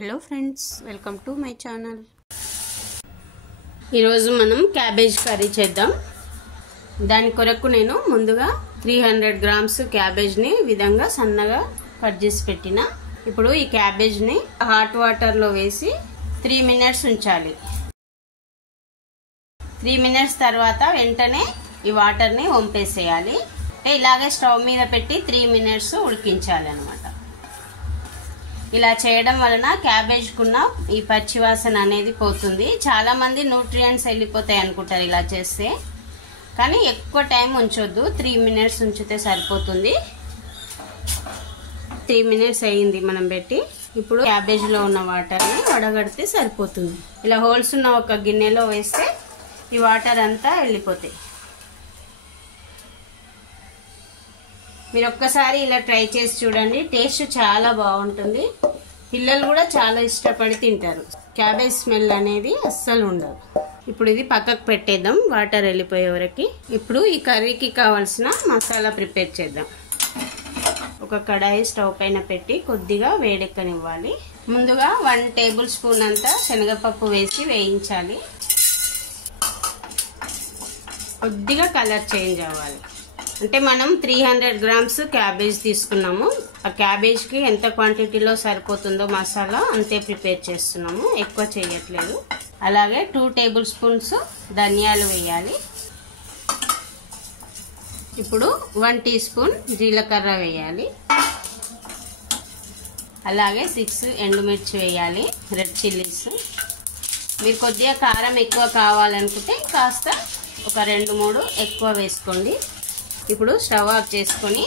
Hello friends, welcome to my channel. ఈరోజు మనం cabbage curry చేద్దాం. దాని కొరకు నేను ముందుగా 300 గ్రామ్స్ క్యాబేజ్ని విధంగా సన్నగా కట్ చేసి పెట్టిన. ఇప్పుడు ఈ క్యాబేజ్ని హాట్ వాటర్లో వేసి 3 మినిట్స్ ఉంచాలి. 3 మినిట్స్ తర్వాత వెంటనే ఈ వాటర్ని వంపేసేయాలి. ఇలాగే స్టవ్ మీద పెట్టి 3 మినిట్స్ ఉడికించాలి అన్నమాట. ఇలా చేయడం వలన క్యాబేజ్కున్న ఈ పచ్చివాసన అనేది పోతుంది. చాలా మంది న్యూట్రియంట్స్ వెళ్ళిపోతాయి అనుకుంటారు ఇలా చేస్తే, కానీ ఎక్కువ టైం ఉంచొద్దు. 3 మినిట్స్ ఉంచితే సరిపోతుంది. 3 మినిట్స్ అయ్యింది మనం పెట్టి. ఇప్పుడు క్యాబేజ్లో ఉన్న వాటర్ని వడగడితే సరిపోతుంది. ఇలా హోల్స్ ఉన్న ఒక గిన్నెలో వేస్తే ఈ వాటర్ అంతా వెళ్ళిపోతాయి. మీరు ఒక్కసారి ఇలా ట్రై చేసి చూడండి, టేస్ట్ చాలా బాగుంటుంది. పిల్లలు కూడా చాలా ఇష్టపడి తింటారు. క్యాబేజ్ స్మెల్ అనేది అస్సలు ఉండదు. ఇప్పుడు ఇది పక్కకు పెట్టేద్దాం వాటర్ వెళ్ళిపోయే వరకు. ఇప్పుడు ఈ కర్రీకి కావాల్సిన మసాలా ప్రిపేర్ చేద్దాం. ఒక కడాయి స్టవ్ పైన పెట్టి కొద్దిగా వేడెక్కనివ్వాలి. ముందుగా 1 టేబుల్ స్పూన్ అంతా శనగపప్పు వేసి వేయించాలి. కొద్దిగా కలర్ చేంజ్ అవ్వాలి. అంటే మనం 300 గ్రామ్స్ క్యాబేజ్ తీసుకున్నాము. ఆ క్యాబేజ్కి ఎంత క్వాంటిటీలో సరిపోతుందో మసాలా అంతే ప్రిపేర్ చేస్తున్నాము, ఎక్కువ చేయట్లేదు. అలాగే 2 టేబుల్ స్పూన్స్ ధనియాలు వేయాలి. ఇప్పుడు 1 టీ స్పూన్ జీలకర్ర వేయాలి. అలాగే 6 ఎండుమిర్చి వేయాలి, రెడ్ చిల్లీస్. మీరు కొద్దిగా కారం ఎక్కువ కావాలనుకుంటే కాస్త ఒక 2-3 ఎక్కువ వేసుకోండి. ఇప్పుడు స్టవ్ ఆఫ్ చేసుకొని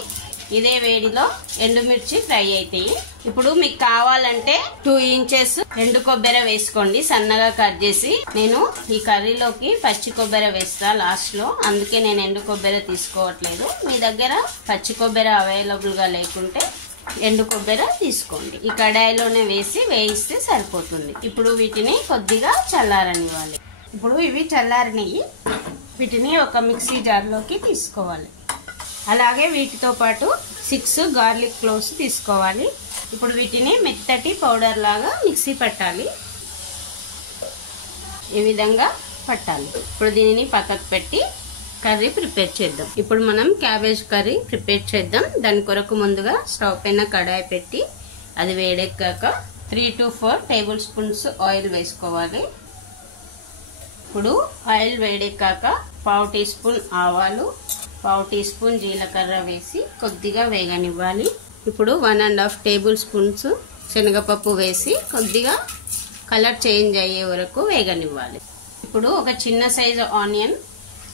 ఇదే వేడిలో ఎండుమిర్చి ఫ్రై అవుతాయి. ఇప్పుడు మీకు కావాలంటే 2 ఇంచెస్ ఎండు కొబ్బరి వేసుకోండి, సన్నగా కట్ చేసి. నేను ఈ కర్రీలోకి పచ్చి కొబ్బరి వేస్తా లాస్ట్ లో, అందుకే నేను ఎండు కొబ్బరి తీసుకోవట్లేదు. మీ దగ్గర పచ్చి కొబ్బరి అవైలబుల్ గా లేకుంటే ఎండు కొబ్బరి తీసుకోండి. ఈ కడాయిలోనే వేసి వేయిస్తే సరిపోతుంది. ఇప్పుడు వీటిని కొద్దిగా చల్లారనివ్వాలి. ఇప్పుడు ఇవి చల్లారనివి, వీటిని ఒక మిక్సీ జార్లోకి తీసుకోవాలి. అలాగే వీటితో పాటు 6 గార్లిక్ క్లోవ్స్ తీసుకోవాలి. ఇప్పుడు వీటిని మెత్తటి పౌడర్ లాగా మిక్సీ పట్టాలి. ఈ విధంగా పట్టాలి. ఇప్పుడు దీనిని పక్కకు పెట్టి కర్రీ ప్రిపేర్ చేద్దాం. ఇప్పుడు మనం క్యాబేజ్ కర్రీ ప్రిపేర్ చేద్దాం. దాని కొరకు ముందుగా స్టవ్ పైన కడాయి పెట్టి అది వేడెక్కాక 3 to 4 టేబుల్ స్పూన్స్ ఆయిల్ వేసుకోవాలి. ఇప్పుడు ఆయిల్ వేడెక్కాక 1/2 టీ స్పూన్ ఆవాలు, 1/2 టీ స్పూన్ జీలకర్ర వేసి కొద్దిగా వేగనివ్వాలి. ఇప్పుడు 1.5 టేబుల్ స్పూన్స్ శనగపప్పు వేసి కొద్దిగా కలర్ చేంజ్ అయ్యే వరకు వేగనివ్వాలి. ఇప్పుడు ఒక చిన్న సైజు ఆనియన్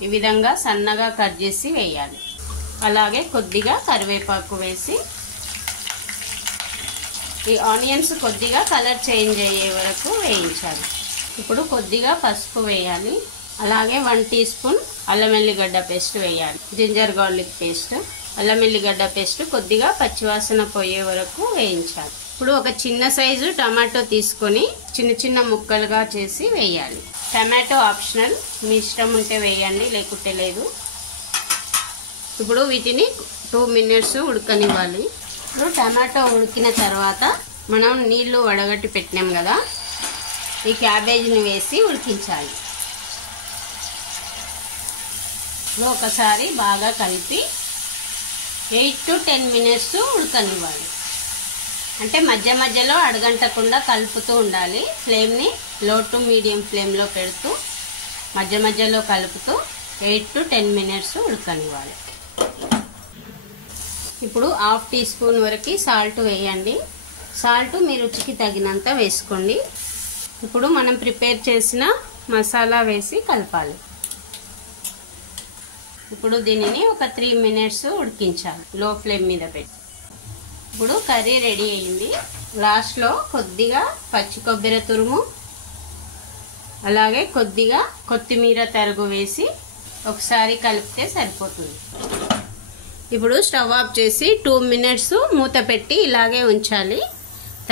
ఈ విధంగా సన్నగా కట్ చేసి వేయాలి. అలాగే కొద్దిగా కరివేపాకు వేసి ఈ ఆనియన్స్ కొద్దిగా కలర్ చేంజ్ అయ్యే వరకు వేయించాలి. ఇప్పుడు కొద్దిగా పసుపు వేయాలి. అలాగే 1 టీ స్పూన్ అల్లం వెల్లిగడ్డ పేస్ట్ వేయాలి. జింజర్ గార్లిక్ పేస్ట్, అల్లం వెల్లిగడ్డ పేస్ట్ కొద్దిగా పచ్చివాసన పోయే వరకు వేయించాలి. ఇప్పుడు ఒక చిన్న సైజు టమాటో తీసుకొని చిన్న చిన్న ముక్కలుగా చేసి వేయాలి. టమాటో ఆప్షనల్, మీ ఇష్టం ఉంటే వేయండి, లేకుంటే లేదు. ఇప్పుడు వీటిని 2 మినిట్స్ ఉడకనివ్వాలి. ఇప్పుడు టమాటో ఉడికిన తర్వాత మనం నీళ్లు వడగట్టి పెట్టినాం కదా, ఈ క్యాబేజ్ని వేసి ఉడికించాలి. ఒకసారి బాగా కలిపి 8 to 10 మినిట్స్ ఉడకనివ్వాలి. అంటే మధ్య మధ్యలో అడగంటకుండా కలుపుతూ ఉండాలి. ఫ్లేమ్ని లో టు మీడియం ఫ్లేమ్లో పెడుతూ మధ్య మధ్యలో కలుపుతూ 8 to 10 మినిట్స్ ఉడకనివ్వాలి. ఇప్పుడు 1/2 టీ స్పూన్ వరకు సాల్ట్ వేయండి. సాల్ట్ మీ రుచికి తగినంత వేసుకోండి. ఇప్పుడు మనం ప్రిపేర్ చేసిన మసాలా వేసి కలపాలి. ఇప్పుడు దీనిని ఒక 3 మినిట్స్ ఉడికించాలి లో ఫ్లేమ్ మీద పెట్టి. ఇప్పుడు కర్రీ రెడీ అయింది. లాస్ట్లో కొద్దిగా పచ్చి కొబ్బరి తురుము, అలాగే కొద్దిగా కొత్తిమీర తరుగు వేసి ఒకసారి కలిపితే సరిపోతుంది. ఇప్పుడు స్టవ్ ఆఫ్ చేసి 2 మినిట్స్ మూత పెట్టి ఇలాగే ఉంచాలి.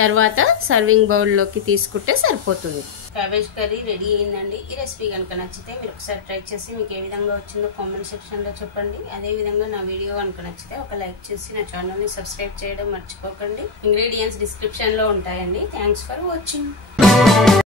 తర్వాత సర్వింగ్ బౌల్లోకి తీసుకుంటే సరిపోతుంది. క్యాబేజ్ కర్రీ రెడీ అయిందండి. ఈ రెసిపీ కనుక నచ్చితే మీరు ఒకసారి ట్రై చేసి మీకు ఏ విధంగా వచ్చిందో కామెంట్ సెక్షన్లో చెప్పండి. అదేవిధంగా నా వీడియో కనుక నచ్చితే ఒక లైక్ చేసి నా ఛానల్ని సబ్స్క్రైబ్ చేయడం మర్చిపోకండి. ఇంగ్రీడియంట్స్ డిస్క్రిప్షన్లో ఉంటాయండి. Thanks for watching.